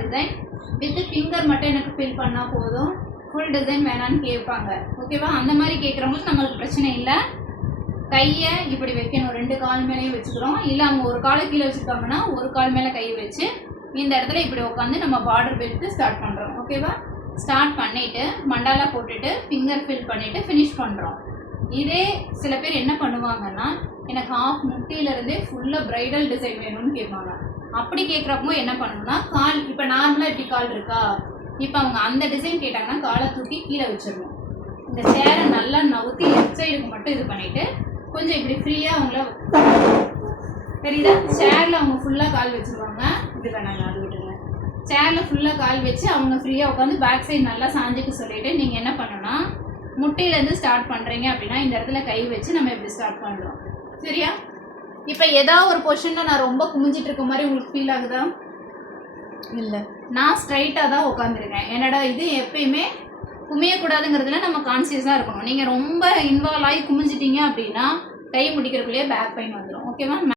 Design with finger மட்டும் எனக்கு fill பண்ணால் போதும், ஃபுல் டிசைன் வேணான்னு கேட்பாங்க. ஓகேவா? அந்த மாதிரி கேட்குறவங்களுக்கு நம்மளுக்கு பிரச்சனை இல்லை. கையை இப்படி வைக்கணும், 2 கால் மேலேயும் வச்சுக்கிறோம். இல்லை அவங்க ஒரு காலை கீழே வச்சுருக்காங்கன்னா ஒரு கால் மேலே கையை வச்சு இந்த இடத்துல இப்படி உட்காந்து நம்ம பார்டர் பெல்ட்டு ஸ்டார்ட் பண்ணுறோம். ஓகேவா? ஸ்டார்ட் பண்ணிவிட்டு மண்டாலா போட்டுட்டு ஃபிங்கர் ஃபில் பண்ணிவிட்டு ஃபினிஷ் பண்ணுறோம். இதே சில பேர் என்ன பண்ணுவாங்கன்னா, எனக்கு ஆஃப் முட்டியிலேருந்தே ஃபுல்லாக ப்ரைடல் டிசைன் வேணும்னு கேட்பாங்க. அப்படி கேட்குறப்போ என்ன பண்ணணும்னா, கால் இப்போ நார்மலாக இப்படி கால் இருக்கா, இப்போ அவங்க அந்த டிசைன் கேட்டாங்கன்னா காலை தூக்கி கீழே வச்சிடணும். இந்த சேரை நல்லா நவுத்தி லெஃப்ட் சைடுக்கு மட்டும் இது பண்ணிவிட்டு கொஞ்சம் இப்படி ஃப்ரீயாக அவங்கள தெரியுதா, சேரில் அவங்க ஃபுல்லாக கால் வச்சுருவாங்க. இது வேணாங்க, அது விட்டுருங்க. சேரில் ஃபுல்லாக கால் வச்சு அவங்க ஃப்ரீயாக உட்காந்து பேக் சைடு நல்லா சாஞ்சிக்க சொல்லிவிட்டு நீங்கள் என்ன பண்ணணும்னா, முட்டையிலேருந்து ஸ்டார்ட் பண்ணுறீங்க அப்படின்னா இந்த இடத்துல கை வச்சு நம்ம இப்படி ஸ்டார்ட் பண்ணுறோம். சரியா? இப்போ ஏதாவது ஒரு பொசிஷனில் நான் ரொம்ப குமிஞ்சிட்டு இருக்க மாதிரி உங்களுக்கு ஃபீல் ஆகுதா? இல்லை, நான் ஸ்ட்ரைட்டாக தான் உட்காந்துருக்கேன். என்னோட இது எப்பயுமே குமியக்கூடாதுங்கிறதுல நம்ம கான்சியஸாக இருக்கணும். நீங்கள் ரொம்ப இன்வால்வ் ஆகி குமிஞ்சிட்டீங்க அப்படின்னா கை முடிக்கிறக்குள்ளேயே பேக் பெயின் வந்துடும். ஓகேவா?